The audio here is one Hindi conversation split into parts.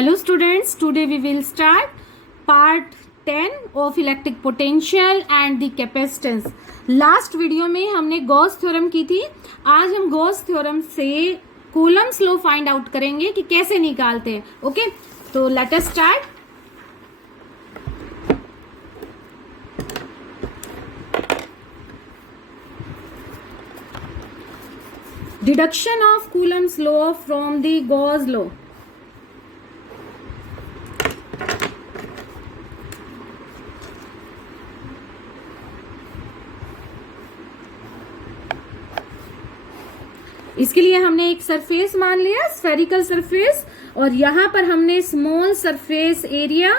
Hello students, today we will start part 10 of electric potential and the capacitance. Last video में हमने गॉस थ्योरम की थी. आज हम गॉस थ्योरम से कूलम्स लॉ फाइंड आउट करेंगे कि कैसे निकालते हैं. ओके, तो let us start. Deduction of Coulomb's law from the Gauss law. इसके लिए हमने एक सरफेस मान लिया, स्फेरिकल सरफेस, और यहां पर हमने स्मॉल सरफेस एरिया,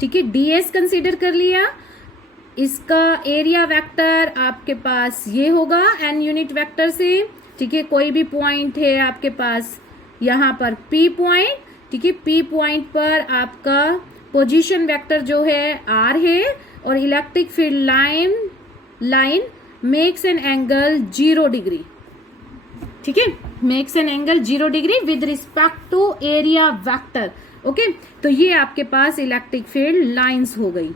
ठीक है, ds कंसीडर कर लिया. इसका एरिया वेक्टर आपके पास ये होगा n यूनिट वेक्टर से, ठीक है. कोई भी पॉइंट है आपके पास यहाँ पर p पॉइंट, ठीक है. p पॉइंट पर आपका पोजीशन वेक्टर जो है r है, और electric field line makes an angle 0 degree, ठीक है, makes an angle 0 degree with respect to area vector. Okay, तो ये आपके पास इलेक्ट्रिक फील्ड लाइंस हो गई.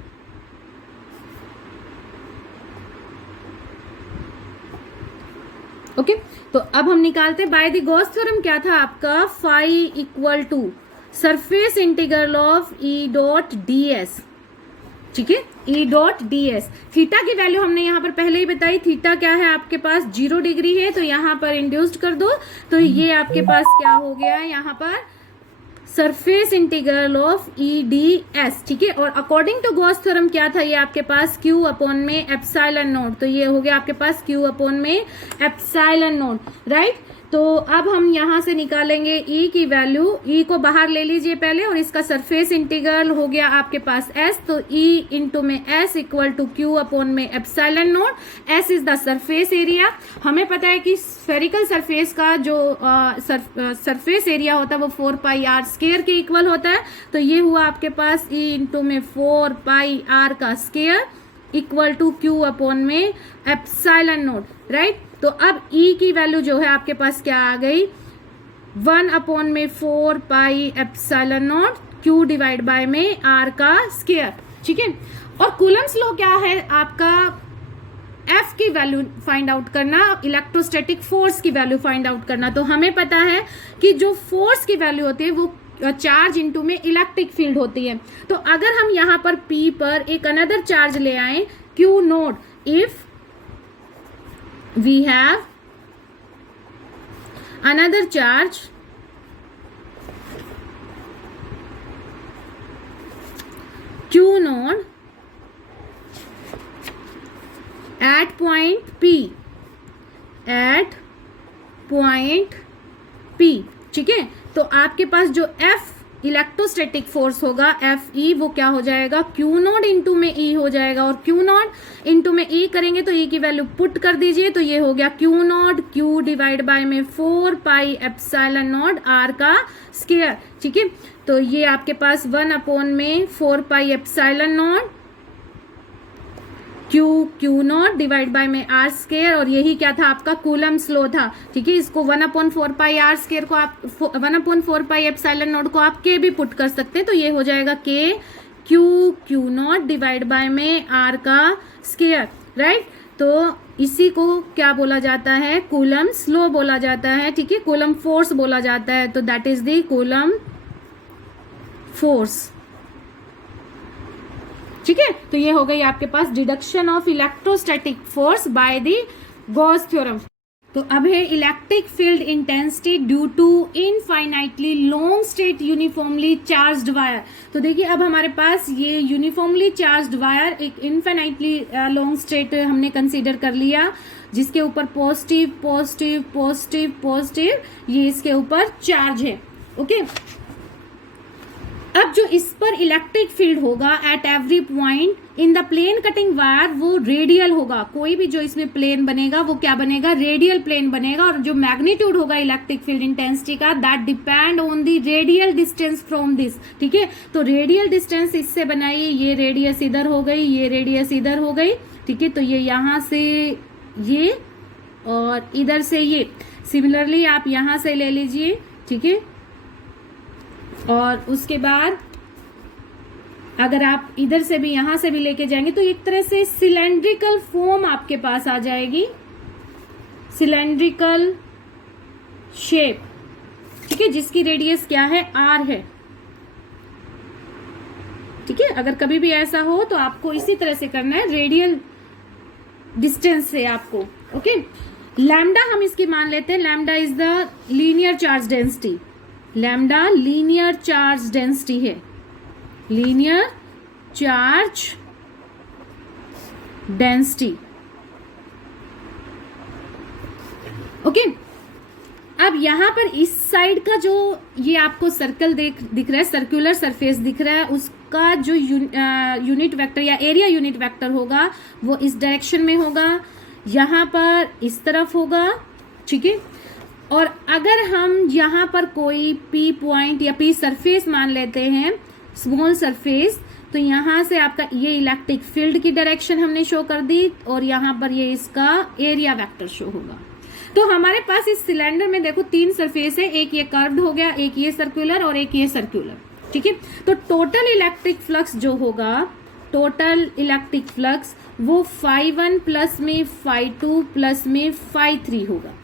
ओके, तो अब हम निकालते हैं बाय द गॉस थ्योरम. क्या था आपका? Phi equal to surface integral of E dot D S, ठीक है, E dot D S. Theta की वैल्यू हमने यहाँ पर पहले ही बताई. थीटा क्या है आपके पास? 0 डिग्री है, तो यहाँ पर इंड्यूस्ड कर दो, तो ये आपके पास क्या हो गया यहाँ पर? Surface integral of E D S, ठीक है. और अकॉर्डिंग टू गॉस थ्योरम क्या था ये आपके पास? क्यू अपॉन में एप्सिलॉन नॉट. तो ये हो गया आपके पास क्यू अपॉन में एप्सिलॉन नॉट, राइट. तो अब हम यहाँ से निकालेंगे E की वैल्यू. E को बाहर ले लीजिए पहले, और इसका सरफेस इंटीग्रल हो गया आपके पास S. तो E इंटू में S equal to Q upon में epsilon not. S is the surface area. हमें पता है कि स्फेरिकल सरफेस का जो सरफेस एरिया होता है वो 4 पाई आर स्क्वायर के इक्वल होता है. तो ये हुआ आपके पास E इंटू में 4 पाई आर का square equal to Q upon में एप्सिलॉन नॉट, राइट. तो अब E की वैल्यू जो है आपके पास क्या आ गई? 1 अपॉन में 4 pi epsilon not Q divide by में R का स्क्वायर, ठीक है. और कूलम्स लॉ क्या है आपका? F की वैल्यू फाइंड आउट करना, इलेक्ट्रोस्टैटिक फोर्स की वैल्यू फाइंड आउट करना. तो हमें पता है कि जो फोर्स की वैल्यू होती है वो चार्ज इनटू में इलेक्ट्रिक फील्ड होती है. तो अगर हम यहाँ पर P पर एक अनदर चार्ज ले आए Q note, if we have another charge Q node at point P, ठीक है. तो आपके पास जो F इलेक्ट्रोस्टैटिक फोर्स होगा Fe, वो क्या हो जाएगा? Q नॉट इंटू में E हो जाएगा, और Q नॉट इंटू में E करेंगे तो E की वैल्यू पुट कर दीजिए, तो ये हो गया Q not Q divide by में 4 पाई एप्सिलॉन नॉट R का स्क्वायर, ठीक है. तो ये आपके पास 1 अपॉन में 4 pi epsilon not Q not divide by में R स्क्वायर, और यही क्या था आपका? कूलम्स लॉ था, ठीक है. इसको 1 अपॉन 4 पाई R स्क्वायर को आप 1 अपॉन 4 पाई एप्सिलॉन नॉट को आप K भी पुट कर सकते हैं. तो ये हो जाएगा K Q not divide by में R का स्क्वायर, राइट. तो इसी को क्या बोला जाता है? कूलम्स लॉ बोला जाता है, ठीक है. कूलम फोर्स बोला जाता है. तो that is the Coulomb force, ठीक है. तो ये हो गई आपके पास deduction of electrostatic force by the Gauss theorem. तो अब है electric field intensity due to infinitely long straight uniformly charged wire. तो देखिए अब हमारे पास ये यूनिफॉर्मली चार्ज्ड वायर एक इनफाइनाइटली लॉन्ग स्ट्रेट हमने कंसीडर कर लिया, जिसके ऊपर पॉजिटिव पॉजिटिव पॉजिटिव पॉजिटिव ये इसके ऊपर चार्ज है. ओके, अब जो इस पर इलेक्ट्रिक फील्ड होगा at every point in the plane cutting wire, वो रेडियल होगा. कोई भी जो इसमें प्लेन बनेगा वो क्या बनेगा? रेडियल प्लेन बनेगा. और जो मैग्नीट्यूड होगा इलेक्ट्रिक फील्ड इंटेंसिटी का, that depend on the radial distance from this, ठीक है. तो रेडियल डिस्टेंस इससे बनाइए, ये रेडियस इधर हो गई, ये रेडियस इधर हो गई, ठीक है. तो ये यहाँ से ये और इधर से ये, सिमिलरली आप यहाँ से ले लीजिए, ठीक है. और उसके बाद अगर आप इधर से भी यहां से भी लेके जाएंगे तो एक तरह से सिलेंड्रिकल फॉर्म आपके पास आ जाएगी, सिलेंड्रिकल शेप, ठीक है, जिसकी रेडियस क्या है, आर है, ठीक है। अगर कभी भी ऐसा हो तो आपको इसी तरह से करना है, रेडियल डिस्टेंस से आपको, ओके। लैम्डा हम इसकी मान लेते हैं, lambda is the linear charge density, lambda linear charge density है, लीनियर चार्ज डेंसिटी, ओके। अब यहां पर इस साइड का जो ये आपको सर्कल दिख रहा है, सर्कुलर सरफेस दिख रहा है, उसका जो यूनिट वेक्टर या एरिया यूनिट वेक्टर होगा वो इस डायरेक्शन में होगा, यहां पर इस तरफ होगा, ठीक है। और अगर हम यहां पर कोई पी पॉइंट या पी सरफेस मान लेते हैं, स्मॉल सरफेस, तो यहां से आपका ये इलेक्ट्रिक फील्ड की डायरेक्शन हमने शो कर दी और यहां पर ये इसका एरिया वेक्टर शो होगा। तो हमारे पास इस सिलेंडर में देखो 3 सरफेस है, एक ये कर्व्ड हो गया, एक ये सर्कुलर और एक ये सर्कुलर, ठीक है। तो टोटल इलेक्ट्रिक फ्लक्स जो होगा, टोटल इलेक्ट्रिक फ्लक्स वो φ1 प्लस में φ2 प्लस में φ3 होगा,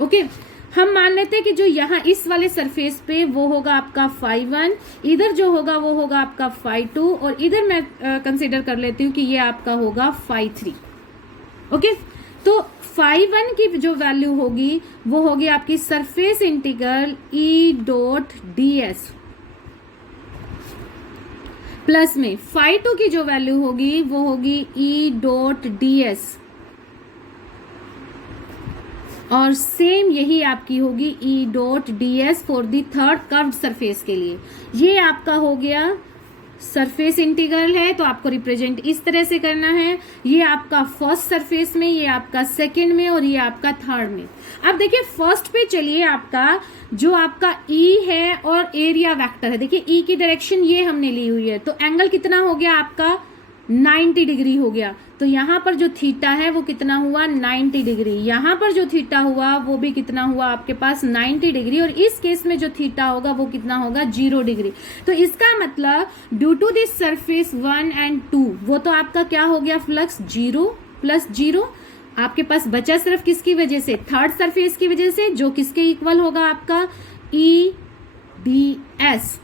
ओके। हम मान लेते हैं कि जो यहाँ इस वाले सरफेस पे वो होगा आपका φ1, इधर जो होगा वो होगा आपका φ2 और इधर मैं कंसीडर कर लेती हूँ कि ये आपका होगा φ3, ओके। तो φ1 की जो वैल्यू होगी वो होगी आपकी surface integral E dot ds plus में φ2 की जो वैल्यू होगी वो होगी E डॉट ds और सेम यही आपकी होगी E dot ds for the third curved surface के लिए। ये आपका हो गया सरफेस इंटीग्रल है, तो आपको रिप्रेजेंट इस तरह से करना है, ये आपका फर्स्ट सरफेस में, ये आपका सेकंड में और ये आपका थर्ड में। अब देखिए फर्स्ट पे चलिए, आपका जो आपका E है और एरिया वेक्टर है, देखिए E की डायरेक्शन ये हमने ली हुई है, तो एंगल कितना हो गया आपका 90 डिग्री हो गया। तो यहाँ पर जो थीटा है वो कितना हुआ 90 डिग्री, यहाँ पर जो थीटा हुआ वो भी कितना हुआ आपके पास 90 डिग्री, और इस केस में जो थीटा होगा वो कितना होगा 0 डिग्री। तो इसका मतलब due to this surface 1 and 2 वो तो आपका क्या हो गया फ्लक्स 0 प्लस 0, आपके पास बचा सिर्फ किसकी वजह से, थर्ड सरफेस की वजह से, जो किसके इक्वल होगा आपका E ds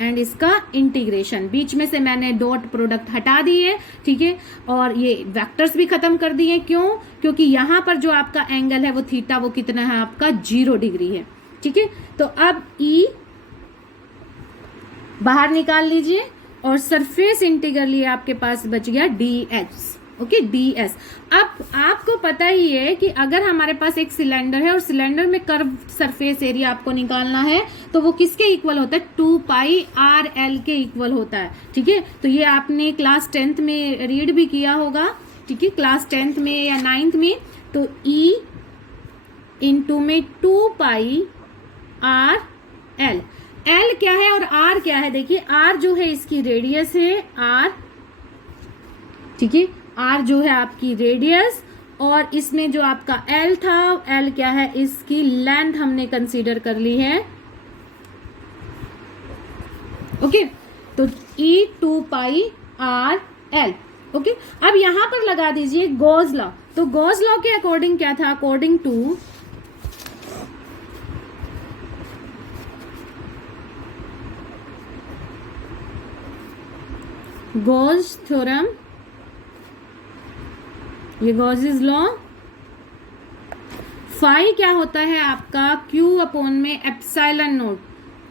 एंड इसका इंटीग्रेशन, बीच में से मैंने डॉट प्रोडक्ट हटा दी है, ठीक है, और ये वेक्टर्स भी खत्म कर दिए। क्यों? क्योंकि यहाँ पर जो आपका एंगल है वो थीटा वो कितना है आपका 0 डिग्री है, ठीक है। तो अब E बाहर निकाल लीजिए और सरफेस इंटीग्रल ये आपके पास बच गया ds, ओके, ds। अब आपको पता ही है कि अगर हमारे पास एक सिलेंडर है और सिलेंडर में कर्व सरफेस एरिया आपको निकालना है तो वो किसके इक्वल होता है 2 पाई RL के इक्वल होता है, ठीक है। तो ये आपने क्लास 10th में रीड भी किया होगा, ठीक है, क्लास 10th में या 9th में। तो E इंटू में 2 पाई RL, L क्या है और R क्या है, देखिए R जो है इसकी रेडियस है R, ठीक है, R जो है आपकी रेडियस, और इसमें जो आपका L था, L क्या है इसकी लेंथ हमने कंसीडर कर ली है, ओके। तो E 2 पाई RL, ओके। अब यहां पर लगा दीजिए गॉस लॉ। तो गॉस लॉ के अकॉर्डिंग क्या था, अकॉर्डिंग टू गॉस थ्योरम, ये गॉसेस लॉ, फाई क्या होता है आपका Q अपॉन में एप्सिलॉन नोट,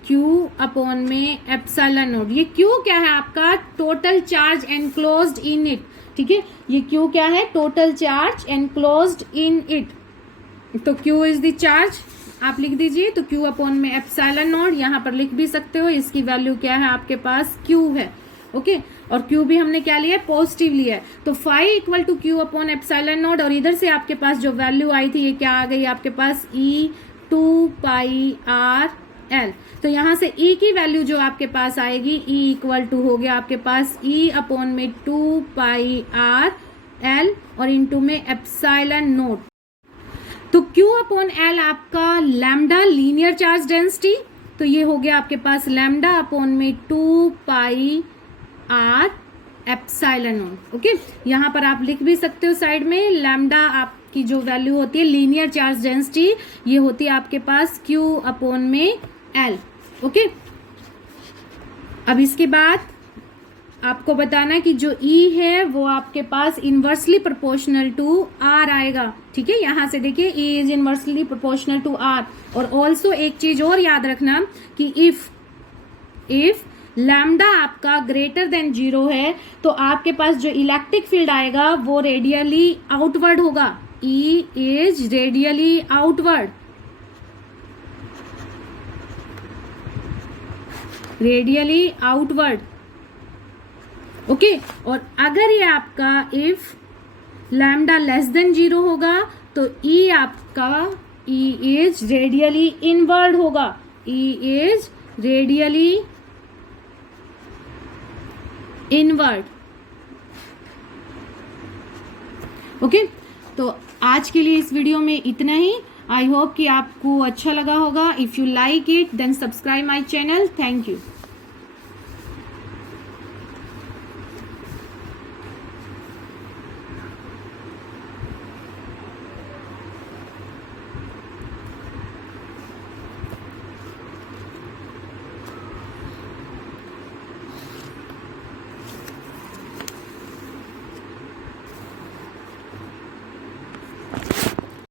Q अपॉन में एप्सिलॉन नोट। ये Q क्या है आपका total charge enclosed in it, ठीक है, ये Q क्या है total charge enclosed in it. तो Q इज द चार्ज, आप लिख दीजिए, तो Q अपॉन में एप्सिलॉन नोट, यहाँ पर लिख भी सकते हो, इसकी वैल्यू क्या है आपके पास Q है, ओके। और Q भी हमने क्या लिया है पॉजिटिव लिया है, तो phi equal to Q upon epsilon naught, और इधर से आपके पास जो वैल्यू आई थी ये क्या आ गई आपके पास E 2 पाई RL। तो यहाँ से E की वैल्यू जो आपके पास आएगी E इक्वल टू हो गया आपके पास E अपॉन में 2 पाई RL और इंटू में एप्सिलॉन नोट। तो Q अपॉन L आपका लैम्डा लीनियर चार्ज डेंसिटी, तो ये हो गया आपके पास लैम्डा अपॉन में 2 पाई आर एप्सिलॉन नॉट। ओके, यहाँ पर आप लिख भी सकते हो साइड में, लैम्डा आपकी जो वैल्यू होती है लीनियर चार्ज डेंसिटी, ये होती है आपके पास Q अपॉन में L। ओके, अब इसके बाद आपको बताना कि जो E है वो आपके पास इनवर्सली प्रोपोर्शनल टू R आएगा। ठीक है, यहां से देखिए E is inversely proportional to R। और ऑल्सो एक चीज और याद रखना कि इफ लैम्डा आपका ग्रेटर देन 0 है तो आपके पास जो इलेक्ट्रिक फील्ड आएगा वो रेडियली आउटवर्ड होगा। E is radially outward, radially outward. Okay, और अगर ये आपका इफ लैम्डा लेस देन 0 होगा तो E आपका E इज रेडियली इनवर्ड होगा। E is radially inward. Okay, तो आज के लिए इस वीडियो में इतना ही। आई होप कि आपको अच्छा लगा होगा। If you like it then subscribe my channel. Thank you.